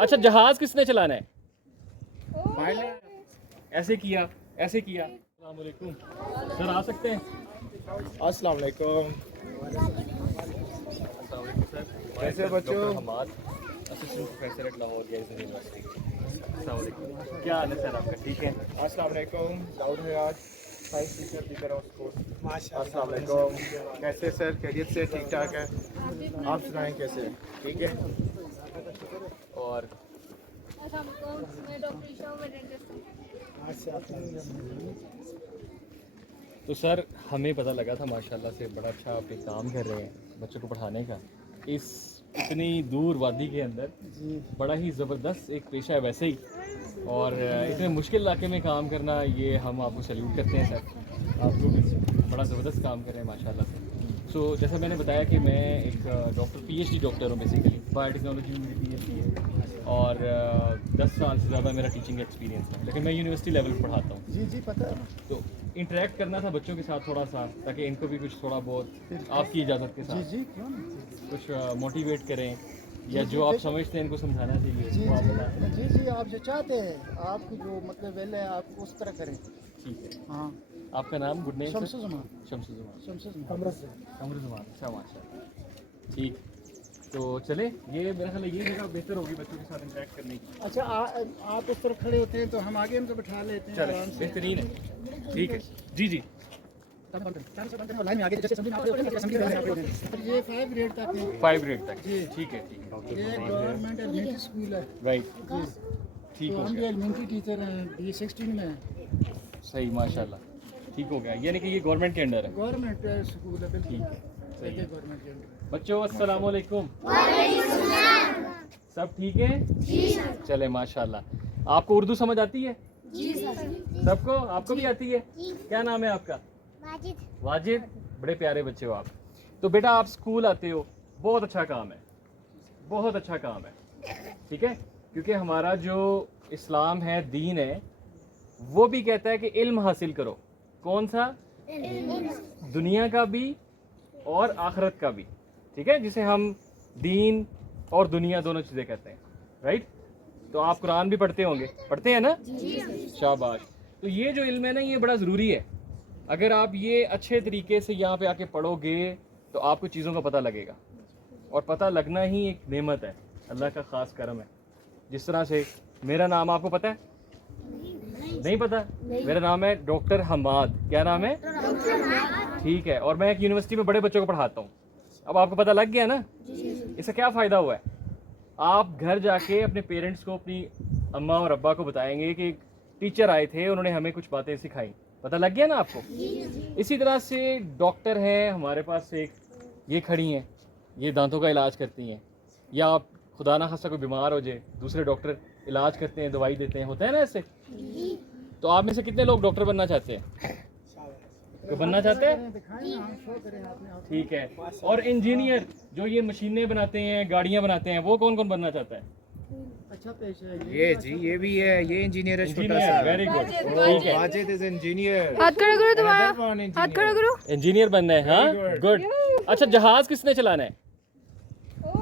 अच्छा जहाज किसने चलाना है? ऐसे किया, ऐसे किया। अस्सलाम वालेकुम सर, आ सकते हैं? अस्सलाम वालेकुम। सर कैसे बच्चों? Hamad, assistant professor at Lahore university. अस्सलाम वालेकुम, क्या हाल है सर आपका? ठीक है। अस्सलाम वालेकुम। दाऊद हयात, साइंस टीचर भी कर रहा हूँ स्कूल। माशाअल्लाह। अस्सलाम वालेकुम। कैसे सर? खैरियत से? ठीक ठाक है? आप सुनाएं कैसे? ठीक है। और मैं डॉक्टर ईशा हूँ, मैं डेंटिस्ट हूँ। तो सर हमें पता लगा था माशाल्लाह से बड़ा अच्छा आप एक काम कर रहे हैं बच्चों को पढ़ाने का, इस इतनी दूर वादी के अंदर। बड़ा ही ज़बरदस्त एक पेशा है वैसे ही, और इतने मुश्किल इलाके में काम करना, ये हम आपको सैल्यूट करते हैं सर। आप लोग बड़ा ज़बरदस्त काम कर रहे हैं माशाल्लाह से। सो जैसा मैंने बताया कि मैं एक डॉक्टर PhD डॉक्टर हूँ बेसिकली, बायोटेक्नोलॉजी में मेरी PhD है, और 10 साल से ज़्यादा मेरा टीचिंग एक्सपीरियंस है, लेकिन मैं यूनिवर्सिटी लेवल पर पढ़ाता हूँ। जी जी पता है। तो इंटरेक्ट करना था बच्चों के साथ थोड़ा सा, ताकि इनको भी कुछ थोड़ा बहुत आपकी इजाज़त के जी साथ जी क्यों नहीं? कुछ मोटिवेट करें, या जो आप समझते हैं इनको समझाना चाहिए जी वो आप बताएं। जी जी आप जो चाहते हैं आपकी जो मतलब वेल है आप उस तरह करें। ठीक है। हाँ आपका नाम? Good name sir? Shamsuzzaman. Shamsuzzaman. Shamsuzzaman. Qamaruzzaman, अच्छा माशाल्लाह। ठीक, तो चले, ये मेरा ख्याल है ये जगह बेहतर होगी बच्चों के साथ इंटरेक्ट करने की। अच्छा आप उस तरफ खड़े होते हैं तो हम आगे उनको बिठा लेते हैं चले, आराम से। बेहतरीन है। ठीक है जी जी। लाइन में आगे जैसे असेंबली में आप होते हैं असेंबली में आप होते हैं। और ये 5 ग्रेड तक है। 5 ग्रेड तक? जी। ठीक है ठीक है। ये गवर्नमेंट एलिमेंट्री स्कूल है। राइट, जी ठीक तो हो हम भी गया। एलिमेंट्री टीचर हैं, B16 में हैं। सही माशाल्लाह, ठीक हो गया। यानी कि ये गवर्नमेंट के अंडर है? गवर्नमेंट स्कूल है बिल्कुल। ठीक है, सही है। गवर्नमेंट के अंदर। बच्चों अस्सलाम वालेकुम। सब ठीक है? जी सर। चले माशाल्लाह। आपको उर्दू समझ आती है? जी सर। सबको? आपको भी आती है? क्या नाम है आपका? वाजिद। वाजिद, बड़े प्यारे बच्चे हो आप। तो बेटा आप स्कूल आते हो, बहुत अच्छा काम है, बहुत अच्छा काम है, ठीक है। क्योंकि हमारा जो इस्लाम है, दीन है, वो भी कहता है कि इल्म हासिल करो। कौन सा? दुनिया का भी और आखिरत का भी, ठीक है, जिसे हम दीन और दुनिया दोनों चीज़ें कहते हैं, राइट। तो आप कुरान भी पढ़ते होंगे, पढ़ते हैं ना? शाबाश। तो ये जो इल्म है ना, ये बड़ा ज़रूरी है। अगर आप ये अच्छे तरीके से यहाँ पे आके पढ़ोगे तो आपको चीज़ों का पता लगेगा, और पता लगना ही एक नेमत है, अल्लाह का ख़ास करम है। जिस तरह से मेरा नाम आपको पता है? नहीं पता? मेरा नाम है डॉक्टर हमाद। क्या नाम है? ठीक है। और मैं एक यूनिवर्सिटी में बड़े बच्चों को पढ़ाता हूँ। अब आपको पता लग गया ना? इससे क्या फ़ायदा हुआ है? आप घर जाके अपने पेरेंट्स को, अपनी अम्मा और अब्बा को बताएंगे कि एक टीचर आए थे, उन्होंने हमें कुछ बातें सिखाई। पता लग गया ना आपको? इसी तरह से डॉक्टर हैं हमारे पास, एक ये खड़ी हैं, ये दांतों का इलाज करती हैं, या आप खुदा ना खास्ता कोई बीमार हो जाए, दूसरे डॉक्टर इलाज करते हैं, दवाई देते हैं, होता है ना ऐसे? तो आप में से कितने लोग डॉक्टर बनना चाहते हैं? तो बनना चाहते हैं? दिखाएं ना, हम शो करें आपने आप। ठीक है। और इंजीनियर जो ये मशीनें बनाते हैं, गाड़ियाँ बनाते हैं, वो कौन कौन बनना चाहता है? अच्छा पेश है ये जी, ये भी है, ये इंजीनियर है छोटा इंजीनियर, सा। वेरी गुड, ठीक है। Wajid is engineer. हाथ खड़ा करो तुम्हारा। Another one हाथ खड़ा engineer. करो। इंजीनियर बनना है, हाँ, Very गुड। अच्छा जहाज किसने चलाना है?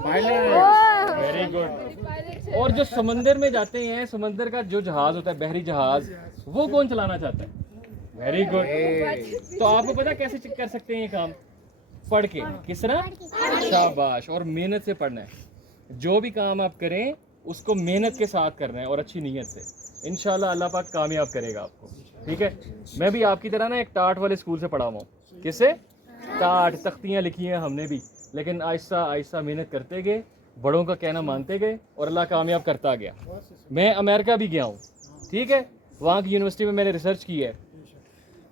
Pilot. Very good. और जो समंदर में जाते हैं, समंदर का जो जहाज होता है, बहरी जहाज, वो कौन चलाना चाहता है? Very good. तो आपको पता कैसे कर सकते हैं ये काम? पढ़ के। किस तरह? शाबाश। और मेहनत से पढ़ना है। जो भी काम आप करें उसको मेहनत के साथ करना है और अच्छी नीयत से। इंशाल्लाह अल्लाह पाक कामयाब करेगा आपको, ठीक है। मैं भी आपकी तरह ना एक टाट वाले स्कूल से पढ़ा हुआ हूँ। किससे? टाट, तख्तियाँ लिखी हैं हमने भी, लेकिन आहिस्ता आहिस्ता मेहनत करते गए, बड़ों का कहना मानते गए, और अल्लाह कामयाब करता गया। मैं अमेरिका भी गया हूँ, ठीक है, वहाँ की यूनिवर्सिटी में मैंने रिसर्च की है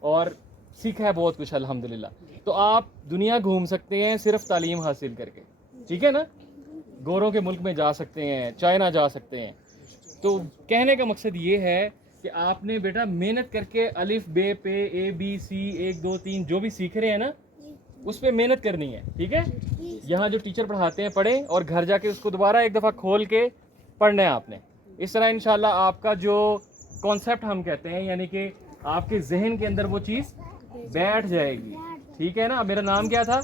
और सीखा है बहुत कुछ अल्हम्दुलिल्लाह। तो आप दुनिया घूम सकते हैं सिर्फ तालीम हासिल करके, ठीक है ना। गोरों के मुल्क में जा सकते हैं, चाइना जा सकते हैं। तो कहने का मकसद ये है कि आपने बेटा मेहनत करके अलिफ बे पे ABC 1 2 3 जो भी सीख रहे हैं ना, उस पर मेहनत करनी है, ठीक है। यहाँ जो टीचर पढ़ाते हैं पढ़ें, और घर जाके उसको दोबारा एक दफ़ा खोल के पढ़ना है आपने। इस तरह इंशाल्लाह आपका जो कॉन्सेप्ट हम कहते हैं, यानी कि आपके जहन के अंदर वो चीज़ बैठ जाएगी, ठीक है ना। मेरा नाम क्या था?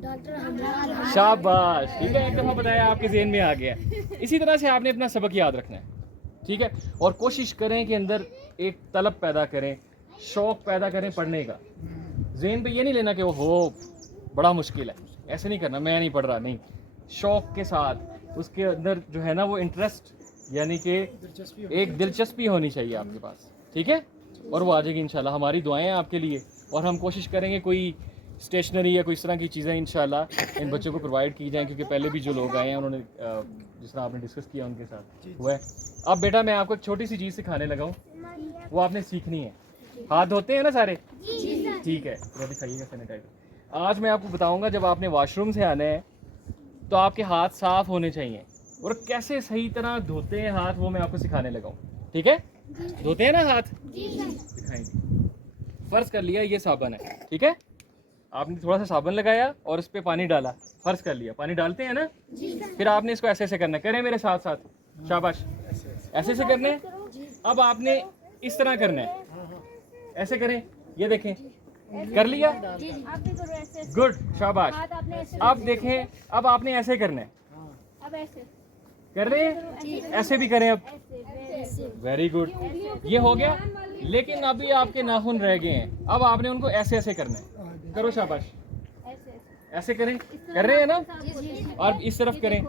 शाबाश, ठीक है, एक दफ़ा बताया आपके ज़हन में आ गया। इसी तरह से आपने अपना सबक याद रखना है, ठीक है, और कोशिश करें कि अंदर एक तलब पैदा करें, शौक़ पैदा करें पढ़ने का। ज़हन पे ये नहीं लेना कि वो हो बड़ा मुश्किल है, ऐसे नहीं करना, मैं नहीं पढ़ रहा, नहीं, शौक़ के साथ उसके अंदर जो है ना वो इंटरेस्ट, यानी कि एक दिलचस्पी होनी चाहिए आपके पास, ठीक है, और वो आ जाएगी इंशाल्लाह। हमारी दुआएं हैं आपके लिए, और हम कोशिश करेंगे कोई स्टेशनरी या कोई इस तरह की चीज़ें इंशाल्लाह इन बच्चों को प्रोवाइड की जाएँ, क्योंकि पहले भी जो लोग आए हैं उन्होंने जिस तरह आपने डिस्कस किया उनके साथ हुआ है। अब बेटा मैं आपको एक छोटी सी चीज़ सिखाने लगा हूँ, वो आपने सीखनी है। हाथ धोते हैं ना सारे? ठीक है, वो दिखाइएगा सैनिटाइजर। आज मैं आपको बताऊँगा जब आपने वॉशरूम से आना है तो आपके हाथ साफ़ होने चाहिए, और कैसे सही तरह धोते हैं हाथ वो मैं आपको सिखाने लगा हूँ, ठीक है? धोते हैं ना हाथ? दिखाएंगे। फ़र्ज़ कर लिया ये साबुन है, ठीक है, आपने थोड़ा सा साबुन लगाया और उस पर पानी डाला, फ़र्ज़ कर लिया, पानी डालते हैं ना, फिर आपने इसको ऐसे ऐसे करना है, करें मेरे साथ साथ, शाबाश, ऐसे ऐसे करना है। अब आपने इस तरह करना है, ऐसे करें, ये देखें, कर लिया, आप भी करो ऐसे। गुड, शाबाश। हाथ आपने ऐसे अब देखें, अब आपने ऐसे करना है, अब ऐसे कर रहे हैं, ऐसे भी करें अब, ऐसे वेरी गुड, ये हो गया। लेकिन अभी आपके नाखून रह गए हैं, अब आपने उनको ऐसे ऐसे करना है, करो शाबाश, ऐसे ऐसे करें, कर रहे हैं ना, और इस तरफ करें,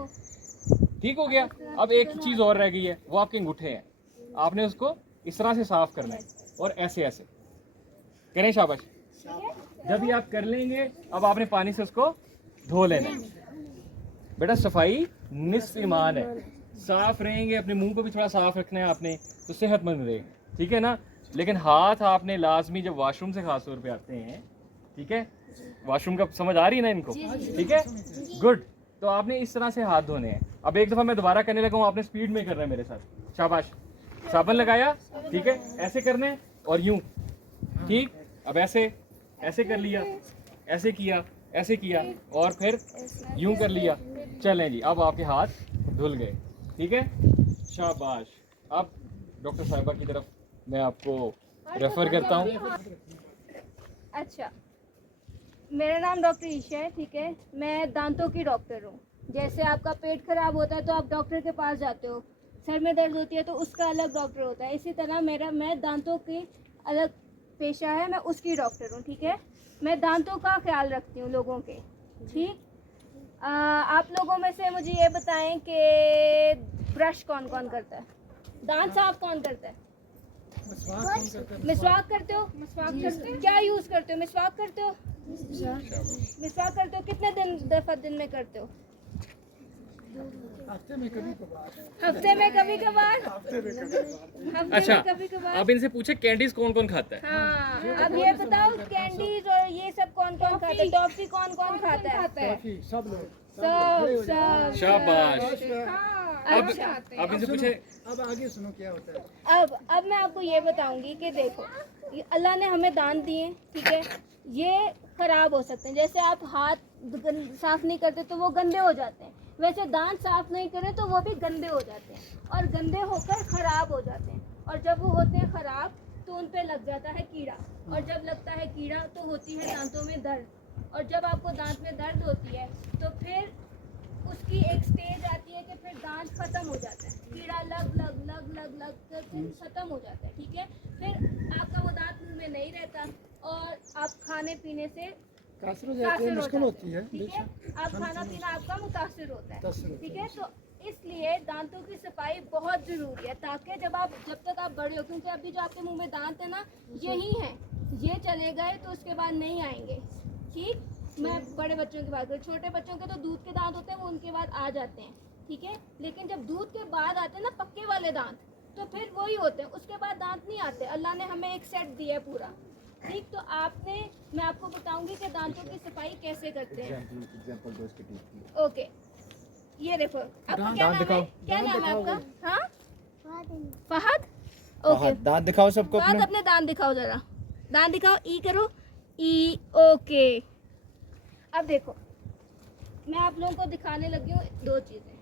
ठीक हो गया। अब एक चीज़ और रह गई है, वो आपके अंगूठे हैं, आपने उसको इस तरह से साफ करना है, और ऐसे ऐसे करें, शाबाश। जब भी आप कर लेंगे, अब आपने पानी से उसको धो लेना है। बेटा सफाई निस्फ ईमान है, साफ रहेंगे, अपने मुंह को भी थोड़ा साफ रखना है आपने, तो सेहतमंद रहेंगे, ठीक है ना। लेकिन हाथ आपने लाजमी जब वॉशरूम से खास तौर पे आते हैं, ठीक है, वॉशरूम का समझ आ रही है ना इनको, ठीक है, गुड, तो आपने इस तरह से हाथ धोने हैं। अब एक दफ़ा मैं दोबारा करने लगा हूँ, आपने स्पीड में करना है मेरे साथ, शाबाश। साबुन लगाया, ठीक है, ऐसे करना है और यूं, ठीक, अब ऐसे ऐसे कर लिया, ऐसे किया, ऐसे किया, और फिर यूं कर लिया। चलें जी, अब आपके हाथ धुल गए, ठीक है, शाबाश। अब डॉक्टर साहिबा की तरफ मैं आपको रेफ़र करता हूँ। अच्छा, मेरा नाम डॉक्टर ईशा है, ठीक है, मैं दांतों की डॉक्टर हूँ। जैसे आपका पेट खराब होता है तो आप डॉक्टर के पास जाते हो, सर में दर्द होती है तो उसका अलग डॉक्टर होता है, इसी तरह मैं दांतों की अलग पेशा है, मैं उसकी डॉक्टर हूँ, ठीक है। मैं दांतों का ख्याल रखती हूँ लोगों के, ठीक। आप लोगों में से मुझे ये बताएं कि ब्रश कौन कौन करता है, दांत साफ कौन करता है? मिसवाक करते हो? मिसवाक करते हो? क्या यूज़ करते हो? मिसवाक करते हो? मिसवाक करते हो? कितने दफ़ा दिन में करते हो? हफ्ते में कभी कभार। हफ्ते में कभी कभार। अच्छा, कभी कभार। अब इनसे पूछे कैंडीज कौन कौन खाता है? हाँ, अब ये बताओ कैंडीज और ये सब कौन कौन खाता है? टॉफी कौन कौन खाता है? काफी सब लोग सब। शाबाश। अब अच्छा, अब इनसे पूछे, अब आगे सुनो क्या होता है। अब मैं आपको ये बताऊंगी कि देखो, ये अल्लाह ने हमें दांत दिए, ठीक है, ये खराब हो सकते हैं। जैसे आप हाथ साफ नहीं करते तो वो गंदे हो जाते हैं, वैसे दांत साफ नहीं करें तो वो भी गंदे हो जाते हैं, और गंदे होकर खराब हो जाते हैं, और जब वो होते हैं खराब तो उन पे लग जाता है कीड़ा, और जब लगता है कीड़ा तो होती है दांतों में दर्द, और जब आपको दांत में दर्द होती है तो फिर उसकी एक स्टेज आती है कि फिर दांत खत्म हो जाता है, कीड़ा लग लग लग लग लग कर फिर खत्म हो जाता है, ठीक है। फिर आपका वो दांत मुंह में नहीं रहता और आप खाने पीने से कासर हो जाते हैं, मुश्किल होती है, ठीक है, आप खाना पीना आपका मुतासिर होता है, ठीक है। तो इसलिए दांतों की सफाई बहुत ज़रूरी है, ताकि जब तक आप बड़े हो, क्योंकि अभी जो आपके मुंह में दांत है ना यही हैं, ये चले गए तो उसके बाद नहीं आएंगे, ठीक। मैं बड़े बच्चों की बात करूँ, छोटे बच्चों के तो दूध के दांत होते हैं, वो उनके बाद आ जाते हैं, ठीक है, लेकिन जब दूध के बाद आते हैं ना पक्के वाले दांत, तो फिर वही होते हैं, उसके बाद दांत नहीं आते। अल्लाह ने हमें एक सेट दिया है पूरा, ठीक। तो मैं आपको बताऊंगी कि दांतों की सफाई कैसे करते हैं। ओके, ये देखो, आपका क्या नाम है? क्या नाम है आपका? हाँ, फहद। ओके, दांत दिखाओ सबको फहद, अपने। अपने दांत दिखाओ जरा, दांत दिखाओ, ई करो, ई, ओके। अब देखो, मैं आप लोगों को दिखाने लगी हूँ दो चीजें।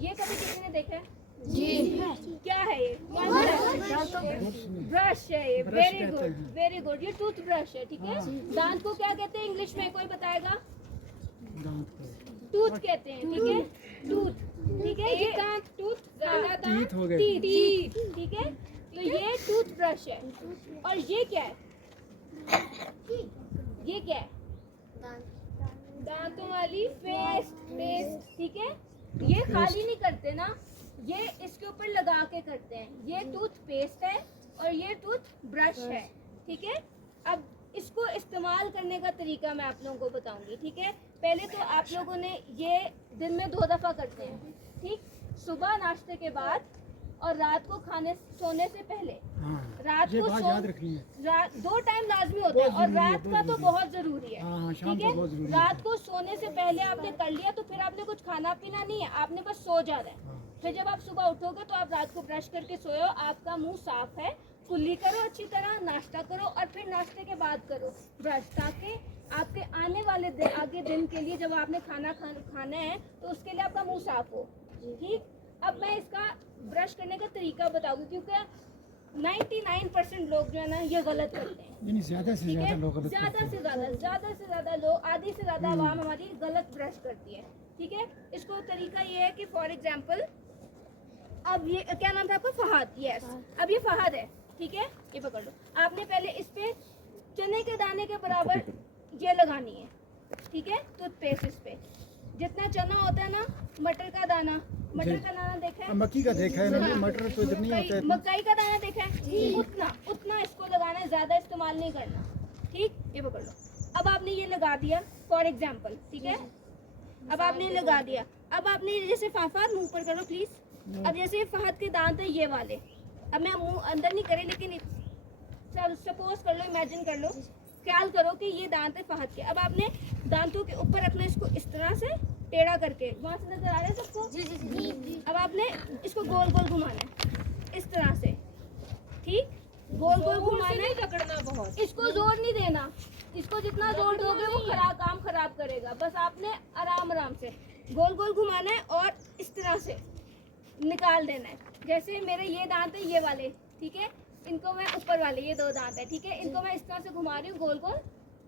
ये कभी किसी ने देखा है? जी। क्या है ये? ब्रश है ये, वेरी गुड, वेरी गुड। ये टूथ ब्रश है, ठीक है। दांत को क्या कहते हैं इंग्लिश में, कोई बताएगा? टूथ कहते हैं, ठीक है, टूथ, ठीक है, ये दांत टूथ, ज्यादा दांत टीथ हो गए। टीथ, ठीक है। तो ये टूथ ब्रश है। और ये क्या है? ये क्या है? दांतों वाली पेस्ट, ठीक है। ये खाली नहीं करते ना, ये इसके ऊपर लगा के करते हैं। ये टूथ पेस्ट है और ये टूथ ब्रश है, ठीक है। अब इसको इस्तेमाल करने का तरीका मैं आप लोगों को बताऊंगी, ठीक है। पहले तो आप लोगों ने ये दिन में 2 दफ़ा करते हैं, ठीक, सुबह नाश्ते के बाद और रात को खाने सोने से पहले। रात ये को बात याद रखनी है। 2 टाइम लाजमी होता है और रात का तो बहुत जरूरी है, हाँ, शाम ठीक को है। बहुत जरूरी है। रात को सोने से पहले आपने कर लिया तो फिर आपने कुछ खाना पीना नहीं है, आपने बस सो जाना है। फिर जब आप सुबह उठोगे तो आप रात को ब्रश करके सोयो, आपका मुंह साफ है, कुल्ली करो अच्छी तरह, नाश्ता करो और फिर नाश्ते के बाद करो ब्रश, ताकि आपके आने वाले आगे दिन के लिए जब आपने खाना है तो उसके लिए आपका मुंह साफ हो, ठीक। अब मैं इसका ब्रश करने का तरीका बताऊंगी क्योंकि 99% लोग जो है ना ये गलत करते हैं, यानी ज्यादा से ठीक ज्यादा है। लोग गलत ज्यादा करते से ज्यादा लोग, आधी से ज्यादा आवाम हमारी गलत ब्रश करती है, ठीक है। इसको तरीका ये है कि फॉर एग्जाम्पल, अब ये क्या नाम था आपका? फहद, यस। अब ये फहद है, ठीक है, ये पकड़ लो। आपने पहले इस पे चने के दाने के बराबर ये लगानी है, ठीक है, टूथपेस्ट इस पे जितना चना होता है ना, मटर का दाना देखा है? मक्की का देखा है मैंने, मटर तो इधर नहीं होता है। मकई का दाना देखा है? उतना इसको लगाना है, ज्यादा इस्तेमाल नहीं करना, ठीक। ये पकड़ लो। अब आपने ये लगा दिया फॉर एग्जाम्पल, ठीक है। अब आपने लगा दिया, अब आपने जैसे फहद मुंह पर करो प्लीज। अब जैसे फहद के दांत है ये वाले, अब मैं मुंह अंदर नहीं करे लेकिन सपोज कर लो, इमेजिन कर लो, ख्याल करो कि ये दांत है फहद के। अब आपने दांतों के ऊपर रखना इसको इस तरह से टेढ़ा करके, वहां से नजर आ रहा है सबको? जी। अब आपने इसको गोल गोल घुमाना है इस तरह से, ठीक, गोल गोल घुमाना है, पकड़ना बहुत, इसको जोर नहीं देना, इसको जितना जोर दोगे वो काम खराब करेगा। बस आपने आराम से गोल गोल घुमाना है और इस तरह से निकाल देना है। जैसे मेरे ये दांत है ये वाले, ठीक है, इनको मैं ऊपर वाले ये 2 दांत है, ठीक है, इनको मैं इस तरह से घुमा रही हूँ गोल गोल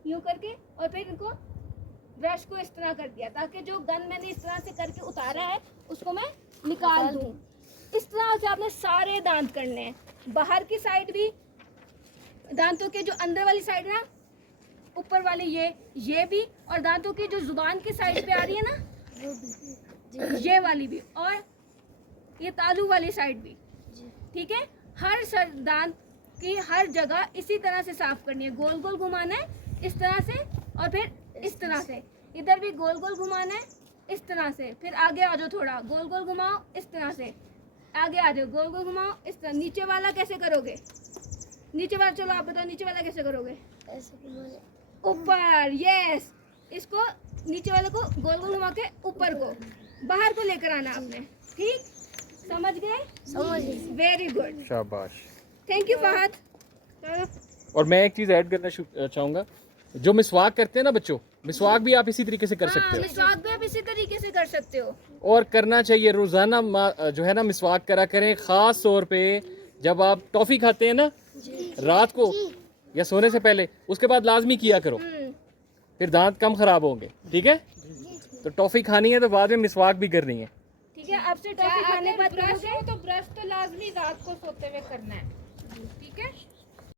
यूं करके, और फिर इनको ब्रश को इस तरह कर दिया ताकि जो गंद मैंने इस तरह से करके उतारा है उसको मैं निकाल दूँ। इस तरह से आपने सारे दांत करने हैं, बाहर की साइड भी, दांतों के जो अंदर वाली साइड है ना, ऊपर वाली ये भी, और दांतों की जो जुबान की साइड पे आ रही है ना, ये वाली भी, और ये तालू वाली साइड भी, ठीक है। हर दांत की हर जगह इसी तरह से साफ करनी है, गोल गोल घुमाना है इस तरह से, और फिर इस तरह से, इधर भी गोल गोल घुमाना है इस तरह से, फिर आगे आ जाओ, थोड़ा गोल गोल घुमाओ इस तरह से, आगे आ जाओ, गोल गोल घुमाओ इस तरह। नीचे वाला कैसे करोगे? नीचे वाला, चलो आप बताओ, नीचे वाला कैसे करोगे? ऊपर, यस। इसको नीचे वाले को गोल गोल घुमा के ऊपर को बाहर को लेकर आना आपने, ठीक, समझ गए? वेरी गुड, शाबाश। Thank you Fahad. और मैं एक चीज़ ऐड करना चाहूँगा, जो मिसवाक करते हैं ना बच्चों, मिसवाक भी आप इसी तरीके से कर सकते हो। मिसवाक भी आप इसी तरीके से कर सकते हो, और करना चाहिए रोज़ाना जो है ना मिसवाक करा करें, ख़ास तौर पे जब आप टॉफ़ी खाते हैं ना रात को या सोने से पहले, उसके बाद लाजमी किया करो, फिर दांत कम ख़राब होंगे, ठीक है। तो टॉफ़ी खानी है तो बाद में मिसवाक भी करनी है, ठीक है। आपसे टॉफी खाने के बाद ब्रश हो तो ब्रश तो लाजमी रात को सोते हुए करना है, ठीक है।